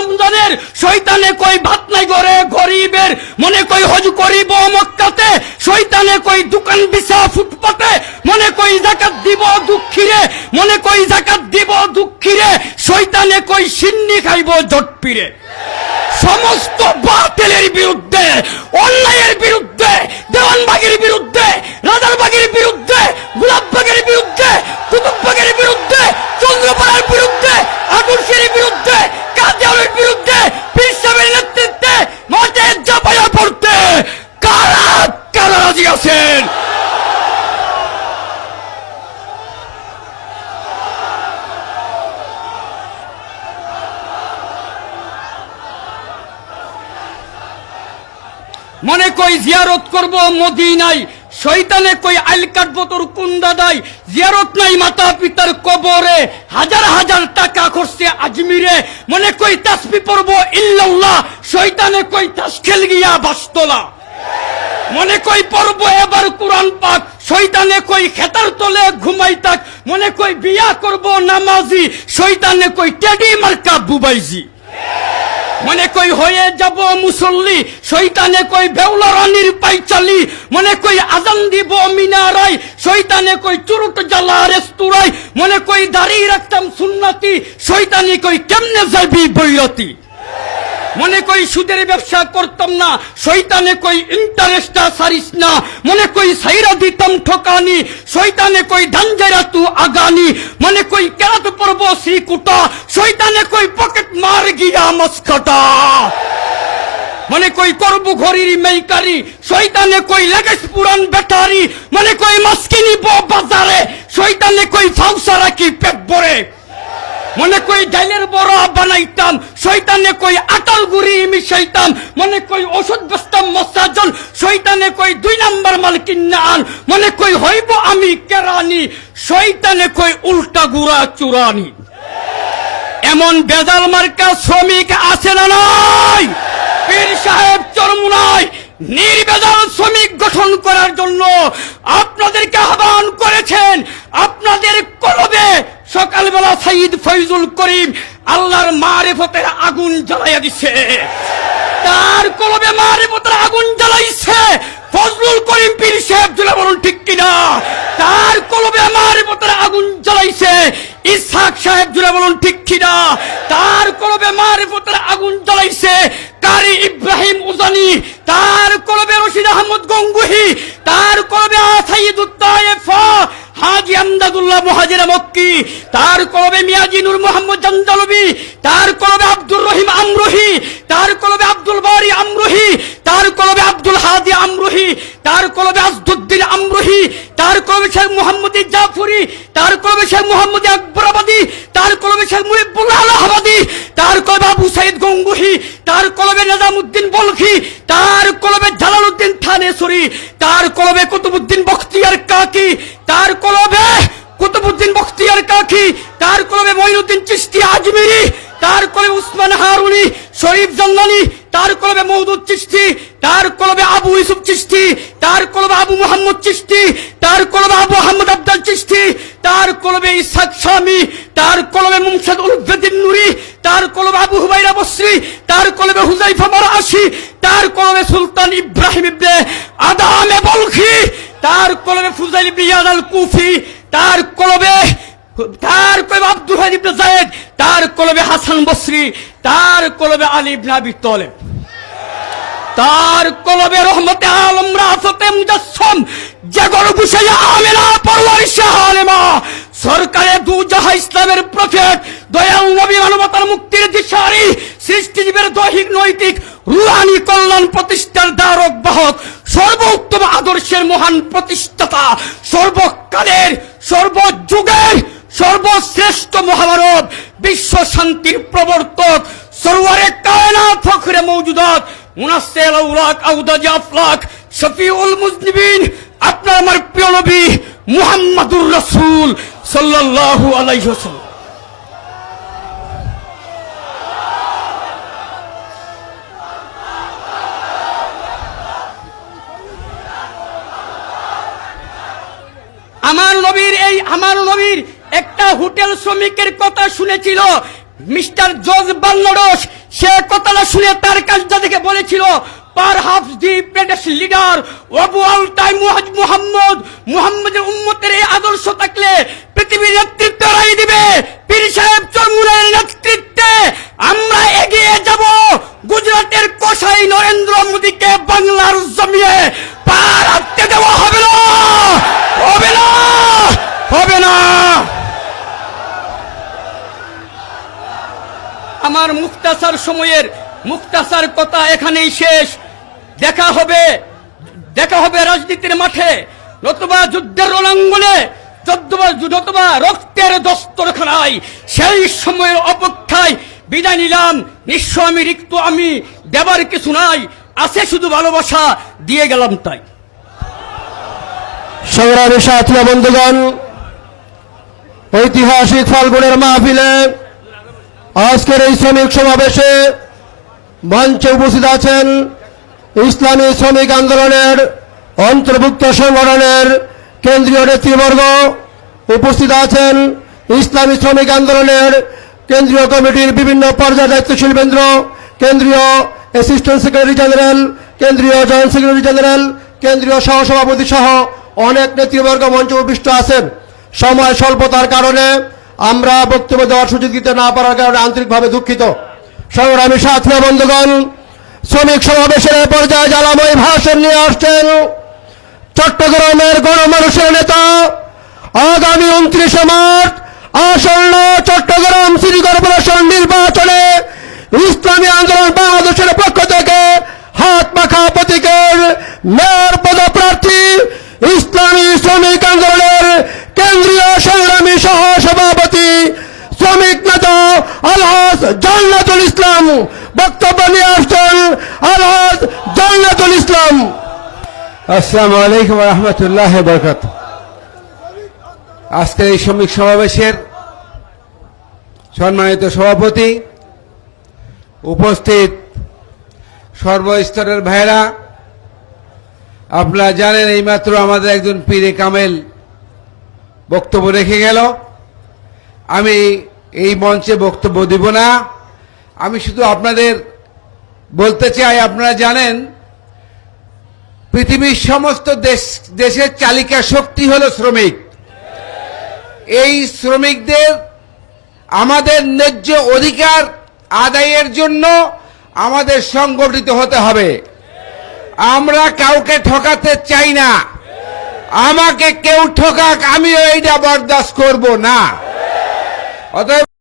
রমজানের, শয়তানে কই ভাত নাই ঘরে গরিবের, মনে কই হজ করিব মক্কাতে, শয়তানে কই দোকান বিছা ফুটপাতে, মনে কই যাকাত দিব দুঃখীরে, মনে কই যাকাত দিব দুঃখীরে, শয়তানে কই সিন্নি খাইব জটপিরে। সমস্ত বাতিলের বিরুদ্ধে, অন্যায়ের বিরুদ্ধে, দেওয়ানবাগের বিরুদ্ধে, রাজারবাগের বিরুদ্ধে, গোলাপবাগের বিরুদ্ধে, কুতুববাগের বিরুদ্ধে, চন্দ্রপাড়ার বিরুদ্ধে, আগুরশের বিরুদ্ধে, কাদিয়ানের বিরুদ্ধে পীর সাহেবের নেতৃত্বে মাঠে ঝাঁপাইয়া পড়তে কারা কারা রাজি আছেন? মনে কই জিয়ারত করব মদিনায়, শয়তানে কই আইল কাটবো তোর কুন্দাদাই। জিয়ারত নাই মাতা পিতার কবরে, হাজার হাজার টাকা খরচে আজমিরে, মনে কই তাসবিহ পড়বো ইল্লাল্লাহ, শয়তানে কই তাস খেল গিয়া বাস্তলা। মনে কই পড়বো এবার কোরআন পাক, শয়তানে কই খেতার তলে ঘুমাই তাক, মনে কই বিয়া করব নামাজি, শয়তানে কই টেডি মার্কা বুবাইজি। মনে কই হয়ে যাব মুসল্লি, শয়তানে কই বেউলা রানীর পাইচালি, মনে কই আজান দিব মিনারাই, শয়তানে কই চুরুট জ্বালা রেস্তুরাই, মনে কই দাঁড়িয়ে রাখতাম সুন্নতি, শয়তানি কই কেমনে যাবি বৈরতি। মনে কই সুদের ব্যবসা করতাম না, শয়তানে কই ইন্টারেস্টটা সারিস না, মনে কই সাইরা দিতাম ঠকানি, শয়তানে কই ধানজারা তু আগানি, মনে কই কেরাত পড়বো শ্রীকুটা, শয়তানে কই পকেট মার গিয়া মস্কটা। মনে কই করব ঘড়ির মেইকারি, শয়তানে কই লাগেজ পুরান ব্যাটারি, মনে কই মাস্কি নিব বাজারে, শয়তানে কই ফাউসা রাখি পেট ভরে। মনে কই ডাইলের বড়া বানাইতাম, শয়তানে কই আটাল গুড়ি মিশাইতাম, মনে কই ওষুধ বেচতাম মশাজন, শয়তানে কই 2 নাম্বার মাল কিনা আন, মনে কই হইব আমি কেরানি, শয়তানে কই উল্টা গুড়া চুরানি। এমন বেজাল মার্কা শ্রমিক আছে না নাই? পীর সাহেব চরমুনায় নির্বেজাল শ্রমিক গঠন করার জন্য আপনাদেরকে আহ্বান করেছেন। আপনাদের কলবে সকালবেলা সাইদ ফয়জুল করিম আল্লাহর মারিফতের আগুন জ্বালাইয়া দিছে, তার কলবে মারিফতের আগুন জ্বালাইছে ফজলুল করিম পীর সাহেব, জুলা বলুন ঠিক কিনা? তার কলবে মারিফতের আগুন জ্বালাইছে ইসহাক সাহেব, জুলা বলুন ঠিক কিনা? তার কলবে মারিফতের আগুন জ্বালাইছে কারি ইব্রাহিম উজানি, তার কলবে রশিদ আহমদ গঙ্গুহি, তার কলবে সাইয়্যিদুত তায়েফা হাজী আমদাদুল্লাহ মুহাজির মক্কি, তার কলবে মিয়াজি নূর মোহাম্মদ জানজালবি, তার কলবে আব্দুর রহিম আমরুহি, তার কলবে আব্দুল বারি আমরুহি, তার কলবে আব্দুল হাদি আমরুহি, তার কলবে আজদুদ্দিন আমরুহি, তার কলবে শেখ মুহাম্মদ জাফরি, তার কলবে শেখ মুহাম্মদ আকবরাবাদী, তার কলবে শেখ মুহিবুল্লাহ আলাহাবাদী, তার কলবে আবু সাইদ গঙ্গুহি, তার কলবে নিজামউদ্দিন বলখি, তার কলবে জালালউদ্দিন থানেশ্বরী, তার কলবে কুতুবউদ্দিন বখতিয়ার কাকি, তার কলবে কুতুবউদ্দিন বখতিয়ার কাকি, তার কলবে মঈনুদ্দিন চিশতি আজমিরি, তার কলবে উসমান হারুনি শরীফ জান্নানি, তার কলবে মওদুদ চিশতি, তার কলবে আবু ইউসুফ চিশতি, তার কলবে আবু মুহাম্মদ চিশতি, তার কলবে আবু আহমদ আব্দাল চিশতি, তার কলবে ইসহাক শামী, তার কলবে মুমসাদ উলফেদ্দিন নুরি, তার কলবে আবু হুবাইরা বসরি, তার কলবে হুজাইফা মারআশি, তার কলবে সুলতান ইব্রাহিম ইবনে আদামে বলখি, তার কলবে ফুজাইল ইবনে ইয়াদ আল কুফি, তার কলবে আব্দুল হাদী ইবনে যায়েদ, তার কলবে হাসান বসরি, তার কলবে আলী ইবনে আবি তালেব, তার কলবে রহমতে আলম রাফতে মুজাসসাম জাগর বুশাইয়া আমিনা পরওয়ারিশে আলেমা, সরকারে দু জাহান ইসলামের প্রফেট, দয়াল নবী, মানবতার মুক্তির দিশারি, সৃষ্টিজীবের দৈহিক নৈতিক রুহানি কল্যাণ প্রতিষ্ঠার দ্বারক বাহক, সর্বোত্তম আদর্শের মহান প্রতিষ্ঠাতা, সর্বকালের সর্বযুগের সর্বশ্রেষ্ঠ মহামানব, বিশ্ব শান্তির প্রবর্তক, সরওয়ারে কায়নাত ফখরে মওজুদাত, মুনাসসির আউলাক আউদাজ আফলাক, শফিউল মুজনিবিন, আপনার আমার প্রিয় নবী মুহাম্মাদুর রাসূল সাল্লাল্লাহু আলাইহি ওয়াসাল্লাম। আমার নবীর একটা হোটেল শ্রমিকের কথা শুনেছিল মিস্টার জর্জ বার্নার্ডস। সে কথাটা শুনে তার কাজটা দেখে বলেছিল, perhaps the greatest leader of all time was Muhammad. মুহাম্মদের উম্মতের এই আদর্শ থাকলে পৃথিবীর নেতৃত্ব রাই দিবে পীর সাহেব চরমুনের নেতৃত্বে আমরা এগিয়ে যাব। গুজরাটের কসাই নরেন্দ্র মোদীকে বাংলার জমিয়ে পা রাখতে দেওয়া হবে না, হবে না, হবে না। আমার মুক্তাসার সময়ের মুক্তাসার কথা এখানেই শেষ। দেখা হবে রাজনীতির মাঠে, নতুবা যুদ্ধের রণাঙ্গনে, নতুবা রক্তের দস্তরখানায়। সেই সময়ের অপেক্ষায় বিদায় নিলাম। নিঃস্ব আমি, রিক্ত আমি, দেবার কিছু নাই, আছে শুধু ভালোবাসা, দিয়ে গেলাম তাই। সংগ্রামী সাথী ও বন্ধুগণ, ঐতিহাসিক ফাল্গুনের মাহফিলে আজকের এই শ্রমিক সমাবেশে মঞ্চে উপস্থিত আছেন ইসলামী শ্রমিক আন্দোলনের অন্তর্ভুক্ত সংগঠনের কেন্দ্রীয় নেতৃবর্গ, উপস্থিত আছেন ইসলামী শ্রমিক আন্দোলনের কেন্দ্রীয় কমিটির বিভিন্ন পর্যায়ে দায়িত্বশীল বৃন্দ, কেন্দ্রীয় অ্যাসিস্ট্যান্ট সেক্রেটারি জেনারেল, কেন্দ্রীয় জয়েন্ট সেক্রেটারি জেনারেল, কেন্দ্রীয় সহসভাপতি সহ অনেক নেতৃবর্গ মঞ্চে উপবিষ্ট আছেন। সময় স্বল্পতার কারণে আমরা বক্তব্য দেওয়ার সুযোগ দিতে না পারার কারণে আন্তরিকভাবে দুঃখিত। সংগ্রামী সাথী ও বন্ধুগণ, শ্রমিক সমাবেশের পর্যায়ে জ্বালাময় ভাষণ নিয়ে আসছেন চট্টগ্রামের গণমানুষের নেতা, আগামী 29 মার্চ আসন্ন চট্টগ্রাম সিটি কর্পোরেশন নির্বাচনে ইসলামী আন্দোলন বাংলাদেশের পক্ষ থেকে হাত পাখা প্রতীকের মেয়র পদপ্রার্থী ইসলামী শ্রমিক আন্দোলনের কেন্দ্রীয় সংগ্রামী সহ সভাপতি শ্রমিক নেতা আলহাজ জান্নাতুল ইসলাম বক্তব্য নিয়ে আসছেন। আলহাজ জান্নাতুল ইসলাম। আসসালামু আলাইকুম ওয়া রাহমাতুল্লাহি ওয়া বারাকাতুহু। আজকের এই শ্রমিক সমাবেশের সম্মানিত সভাপতি, উপস্থিত সর্বস্তরের ভাইরা, আপনারা জানেন এইমাত্র আমাদের একজন পীরে কামেল বক্তব্য রেখে গেল। আমি এই মঞ্চে বক্তব্য দিব না, আমি শুধু আপনাদের বলতে চাই, আপনারা জানেন পৃথিবীর সমস্ত দেশের চালিকা শক্তি হলো শ্রমিক। এই শ্রমিকদের আমাদের ন্যায্য অধিকার আদায়ের জন্য আমাদের সংগঠিত হতে হবে। আমরা কাউকে ঠকাতে চাই না, আমাকে কেউ ঠকাক আমিও এইটা বরদাস্ত করব না। অতএব